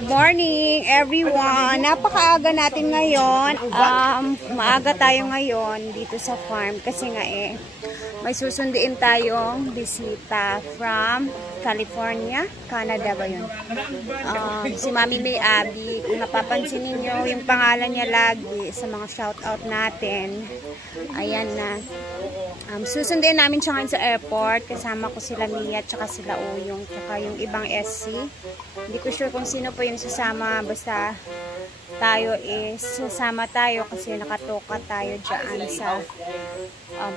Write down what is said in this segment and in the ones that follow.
Morning everyone! Napakaaga natin ngayon. Maaga tayo ngayon dito sa farm kasi nga may susunduin tayong bisita from California, Canada ba yun? Si Mami May Abby. Kung napapansin niyo yung pangalan niya lagi sa mga shoutout natin. Ayan na. Susunduin namin siya ngayon sa airport. Kasama ko sila Mia at sila Uyong tsaka yung ibang SC. Hindi ko sure kung sino po yung sasama. Basta tayo sasama tayo kasi nakatoka tayo dyan sa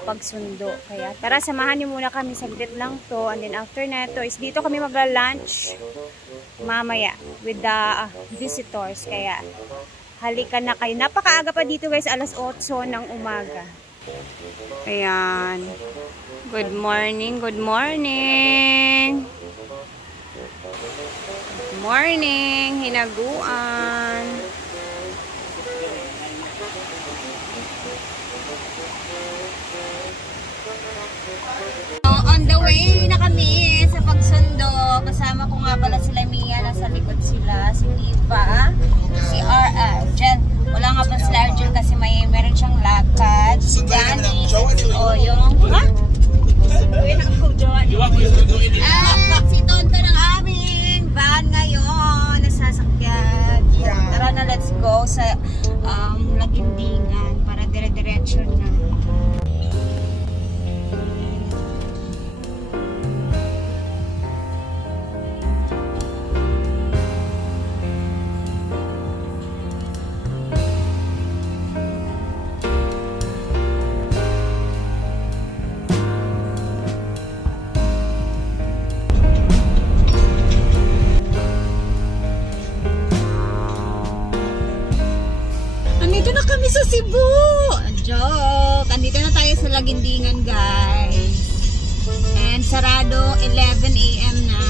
pagsundo. Kaya tara, samahan niyo muna kami. Saglit lang to. And then after na to is dito kami magla-lunch mamaya with the visitors. Kaya halika na kayo. Napakaaga pa dito guys. Alas 8 ng umaga. Ayan. Good morning, good morning. Good morning, hinaguan. On the way na kami sa pagsundo. Kasama ko nga pala sila Mia. Nasa likod sila. Si Eva. Si Jen. Wala nga pa sila Arjun kasi meron siyang lakad. Si Danny. Si Oyong. Ha? Si Tonto ng aming van ngayon. Nasasakyan. Tara na, let's go sa Lagindingan para dire-diretso na. Sa Cebu! Joke! Andito na tayo sa Lagindingan guys. And sarado 11 AM na.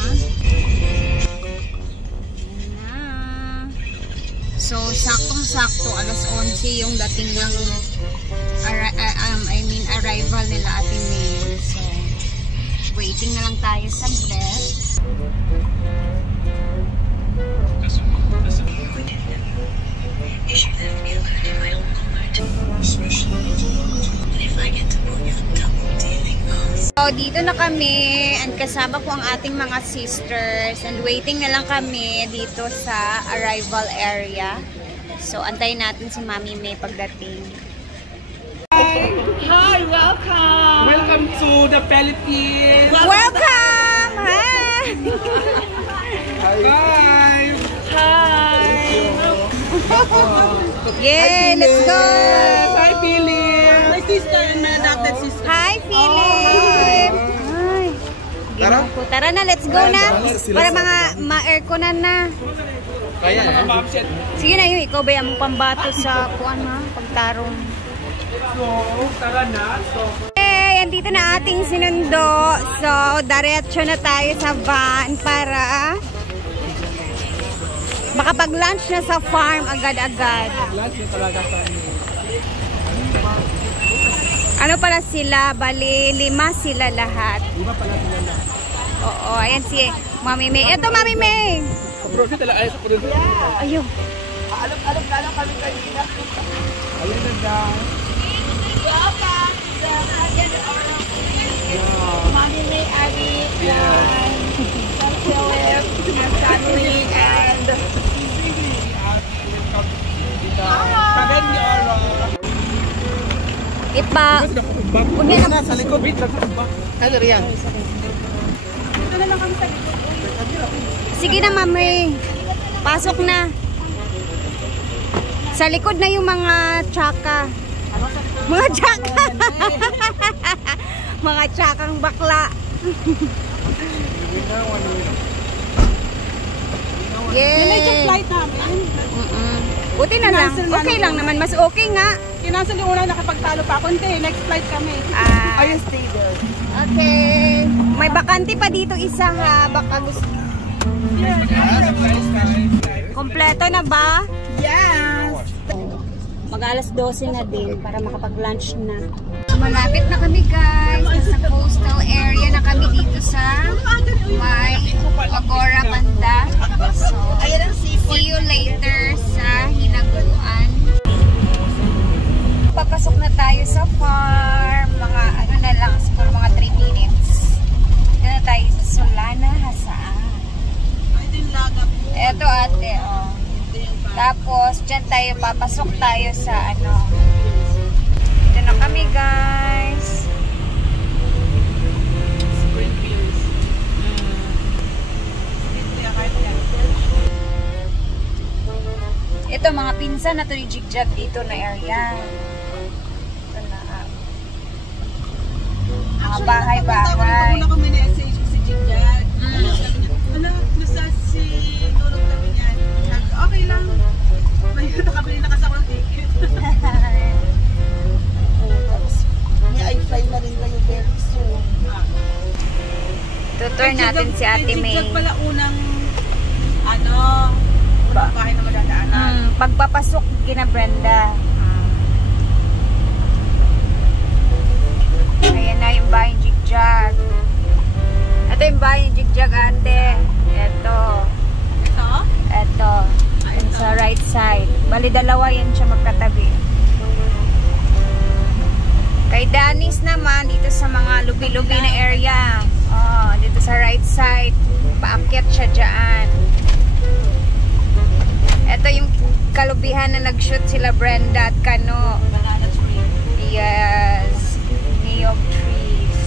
So saktong-sakto alas 11 yung dating ng arrival nila Ate May. So waiting na lang tayo sa breath. So, dito na kami and kasama ko ang ating mga sisters and waiting na lang kami dito sa arrival area. So, antayin natin si Mami May pagdating. Hi, welcome! Welcome to the Philippines! Welcome! Hi! Bye! Hi! Yay! Let's go! Hi, Philip! My sister and my adopted sister. Hi, Philip! Ay. Tara na, let's go na. Para mga ma-airconan na. Kaya na. Sige na yun, ikaw ba yung pambato sa kuwan ha? Pagtarong. So, tara na. Okay, andito na ating sinundo. So, diretso na tayo sa van para makapag-lunch na sa farm agad-agad. Lunch na talaga sa ano pala sila? Bali, 5 sila lahat. 5 pala sila lahat. Oo, ayan si Mami May. Ito, Mami May! Sa-produce talaga ay sa-produce. Ayun. Alok kami kanina. Ayun na daw. Mami May Abby, Philip, family, and Ipa. Unya na sa likod. Wait, ano riyan? dito na lang kami sa likod. Sige na, Mami. Pasok na. Sa likod na yung mga tsaka. Mga tsaka. Mga tsakang bakla. Yay! Medyo Yay! flight namin. Buti na lang. Okay lang naman. Mas okay nga. Kinansel yung una, nakapagtalo pa ako. Hindi, next flight kami. Ah, you stay there? okay. May bakante pa dito isa ha. Baka gusto. Kompleto na ba? Yes! Mag-alas 12 na din para makapag-lunch na. Malapit na kami guys. Nasa coastal area na kami dito sa may Agora banda. So, Tapos, dyan tayo, papasok tayo sa ano. Dito na kami, guys. Ito, mga pinsan na to ni Jigjag dito na area. Ito na. Mga bahay-bahay. Ako may message si Jigjag. Wala, nasa si Lulong kami niyan. Okay lang. May nakabili na kasi ako ng ticket. May i-fly na rin kayo very soon. Tutur natin si Ate May. Jigjag pala unang bahay na madadaanan. Pagpapasok kina Brenda. Ayan na yung bahay ni Jigjag. Ito yung bahay ni Jigjag, ate. Ito. Ito. Yung sa right side. Bali, dalawa yan siya magkatabi. Kay Danis naman, dito sa mga lubi-lubi na area. Oh, dito sa right side. Paakyat siya dyan. Ito yung kalubihan na nag-shoot sila Brenda at Kano. Banana tree. Yes. Niyog trees.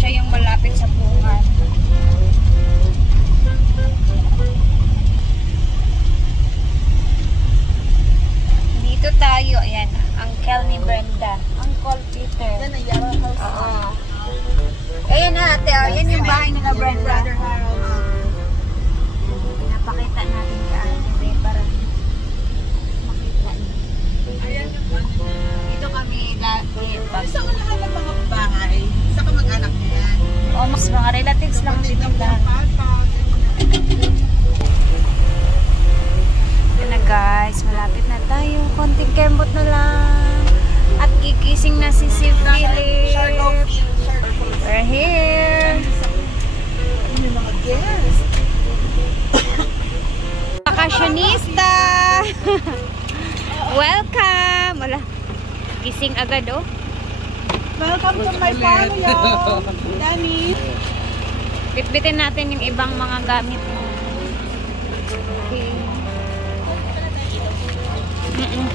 Siya yung malapit sa bunga. Dito tayo. Ayan. Uncle ni Brenda. Uncle Peter. Yan ang Yara House. Oo. Ayan na ate. Oh. Yan yung bahay nila Brenda. Brother Harold. Napakita natin ka ate para makita niyo. Ayan yung ano. Dito kami lagi. Sa unahan ng mga bahay, sa kamag-anak niya yan. O, mas mga relatives lang dito lang. Yan na guys, malapit na tayo. Konting kembot na lang. At gigising na si Philip. We're here. May mga guests. Vacationista! Welcome! Wala. Gising agad oh. Welcome to my family, y'all. Danny. Bitbitin natin yung ibang mga gamit mo. Okay.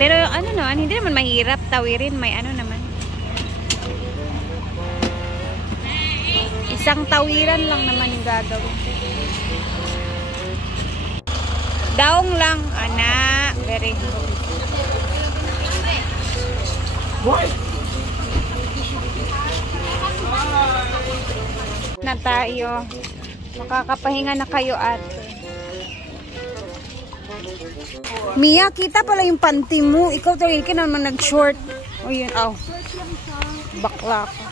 Pero ano no, hindi naman mahirap tawirin, may ano naman. Isang tawiran lang naman yung gagawin. Daong lang, anak. Very good. Na tayo. Makakapahinga na kayo ate. Mia, kita pala yung panty mo. Ikaw talaga ka naman nag-short. O yun, aw. Bakla ka.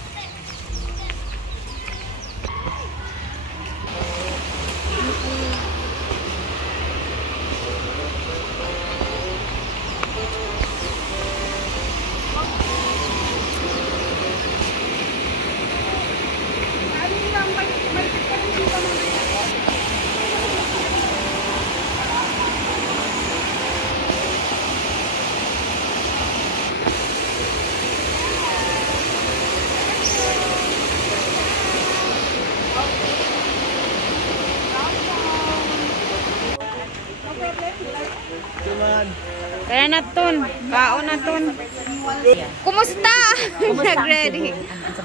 Kaya na ton, kaon na ton. Kumusta? Nag-ready.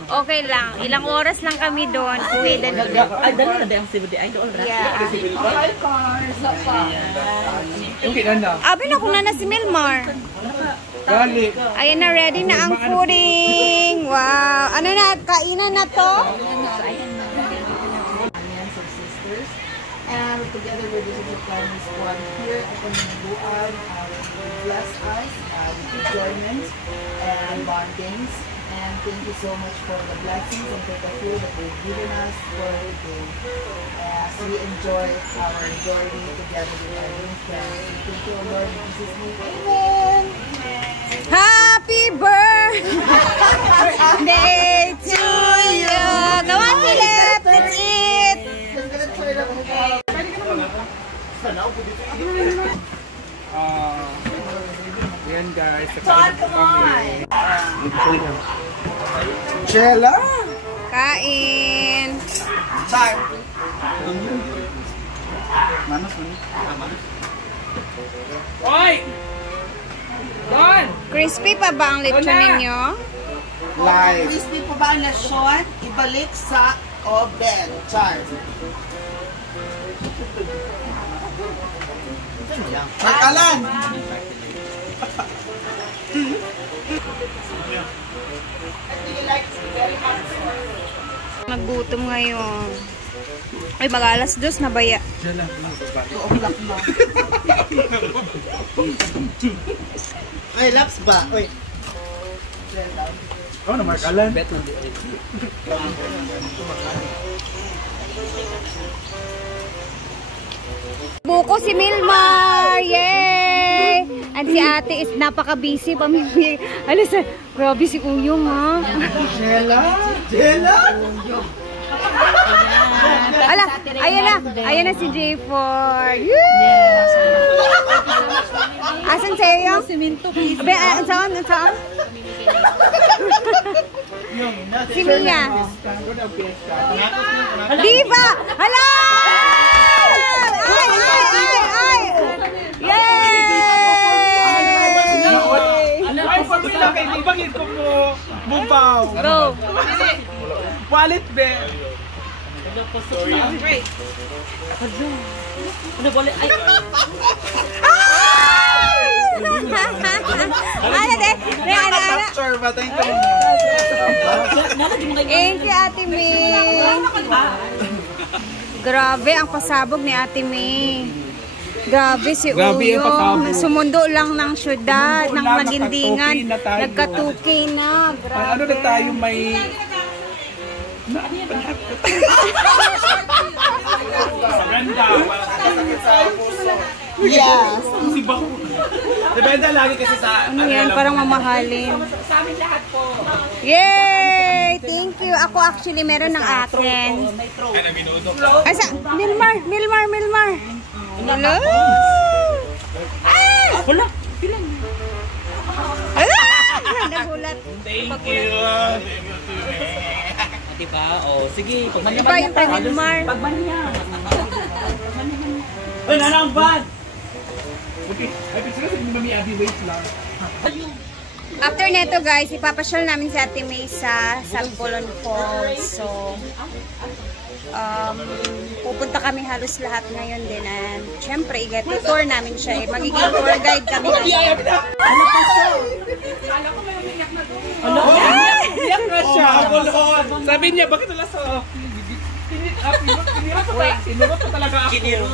Okay lang. Ilang oras lang kami doon. Uwi na dito. Ay, dali na dahil si Budi. Ay, doon rin. Yeah. Yung kinanda. Abi na kung na si Milmar. Gali. Ayan na, ready na ang fooding. Wow. Ano na, kainan na to? And together with the planning squad here at Panaguan, will bless us with enjoyment and bondings. And thank you so much for the blessings and for the food that they've given us for the day as we enjoy our journey together with our new friends. Thank you, Lord, in Jesus' name. Amen. Happy birthday to you. Go on, Philip. Let's eat. Yan guys. Come on. Shella. Kain. Time. Oy! Don! Crispy pa ba ang lechon ninyo? Live. Crispy po ba ang lasyon? Ibalik sa oven. Char. Markalan! Naggutom ngayon. Ay, mag-alas 2 na baya. Ay, laps ba? Uy. Oh, na Markalan. Buko si Milmar! Yay! At si ate is napaka-busy pamimili. Alas, grabe si Uyong ha. Jella? Jella? Ala, ayan na si J4. Asan sa'yo yung? Siminto. Abe, saan? Si Mia. Diva! Hala! Ay! Yay! Ay, pamila kay di bangin ko mo bubaw. Go! Wallet be. Ano boleh? Ay, Ano de? Ano? Capture ba? Thank you. Thank you, Ate May. Grabe ang pasabog ni Ate May. Grabe si Grabe ang pasabog. Uyong. Sumundo lang ng syudad, ng lang, Magindingan. nagkatuki na tayo. Nagkatuki na. Grabe. Ano na tayo may Yes. si Bako. Depende lagi kasi sa Ano yan? Parang mamahalin. Yay! Thank you. Ako actually meron ng akin. Ay, Milmar! Hello! wala. Nagulat. Thank you. Diba? Oh, sige. Iba yung kay Milmar. Pagmanya. Ay, nanang bad. Okay, ay picture sa Mami Abby, wait lang. After neto guys, ipapasyal namin si Ate May sa Salcolon Falls. So, pupunta kami halos lahat ngayon din. And syempre, tour namin siya eh. Magiging tour guide kami. Iyak na siya. Sabi niya, bakit wala sa... Kinurot pa talaga ako. Kinurot.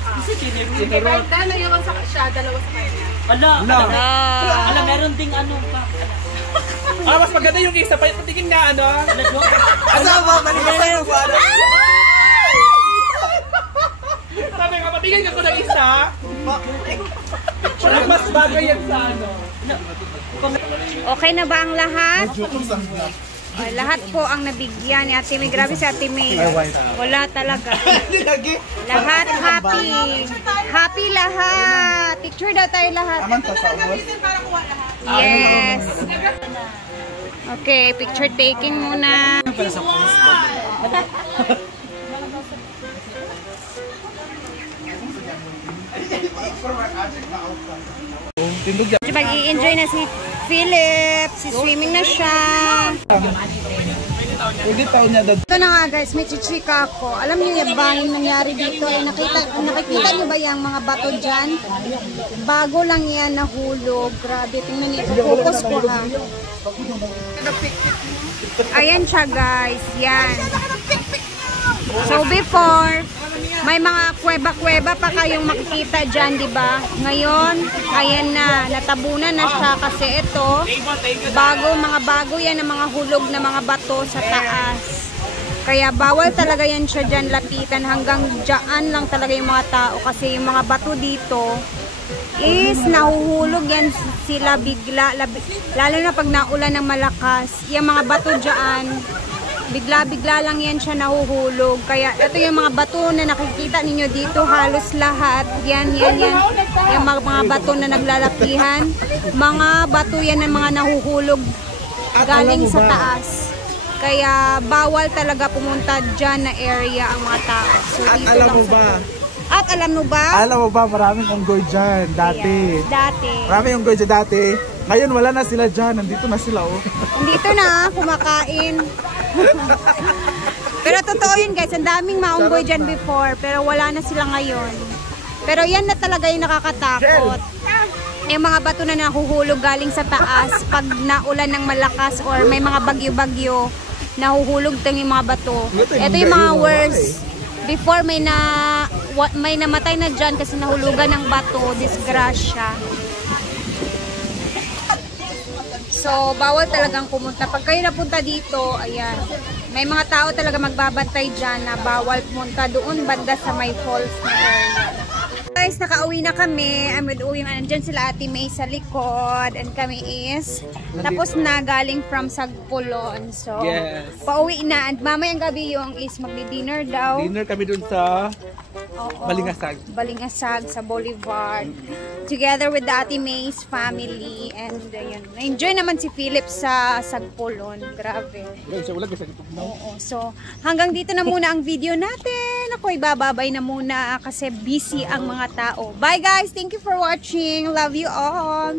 Dalawa sa siya, dalawa sa kanya. Ala, meron ding ano pa. Mas maganda yung isa. Patingin nga, ano? Asawa, manigasan mo ba? Sabi nga, patingin ka ko ng isa. Parang mas bagay yan sa ano. Okay na ba ang lahat? Lahat po ang nabigyan ni Ate May. Grabe si Ate May. Wala talaga. Lahat happy. Happy lahat. Picture daw tayo lahat. Yes. Okay, picture taking muna. Mag-i-enjoy na si Philip. Si swimming na siya. Ito na nga guys, may chichika ako. Alam niyo yung bangin nangyari dito. Nakikita niyo ba yung mga bato dyan? Bago lang yan nahulog. Grabe, tingnan niyo. Focus ko ha. Ayan siya guys. Yan. So before, may mga kuweba-kuweba pa kayong makikita dyan, di ba? Ngayon, ayan na, natabunan na siya kasi ito, mga bago yan ang mga hulog na mga bato sa taas. Kaya bawal talaga yan siya dyan lapitan, hanggang dyan lang talaga yung mga tao kasi yung mga bato dito is nahuhulog yan sila bigla, lalo na pag naulan ng malakas. Yung mga bato dyan, bigla-bigla lang yan siya nahuhulog. Kaya ito yung mga bato na nakikita ninyo dito, halos lahat. Yan. Yung mga bato na naglalapihan. Mga bato yan ng mga nahuhulog galing sa taas. Kaya bawal talaga pumunta dyan na area ang mga tao. So, At dito alam lang mo sa ba, At alam mo ba? Alam mo ba, maraming unggoy dyan dati. Yes, dati. Maraming unggoy dyan dati. Ngayon wala na sila dyan. Nandito na sila oh. Nandito na, kumakain. Pero totoo yun guys, ang daming maunggoy dyan before, pero wala na sila ngayon. Pero yan na talaga yung nakakatakot. Yung mga bato na nahuhulog galing sa taas pag naulan ng malakas or may mga bagyo-bagyo, nahuhulog tayong yung mga bato. Ito yung mga worst. Before may namatay na dyan kasi nahulugan ng bato, disgrasya. So, bawal talagang pumunta. Pag kayo napunta dito, ayan, may mga tao talaga magbabantay dyan na bawal pumunta doon banda sa may falls na area. Guys, nakauwi na kami. I'm with Uyong. Andyan sila Ate May sa likod. And kami is tapos na galing from Sagpulon. So, Yes. pauwi na. And mamayang gabi yung is magdi-dinner daw. Dinner kami dun sa Oo. Balingasag. Balingasag sa Boulevard. Together with the Ate May's family. And yun. Na-enjoy naman si Philip sa Sagpulon. Grabe. Oo. So, hanggang dito na muna ang video natin. Ako ibababay na muna kasi busy ang mga tao. Bye guys! Thank you for watching. Love you all!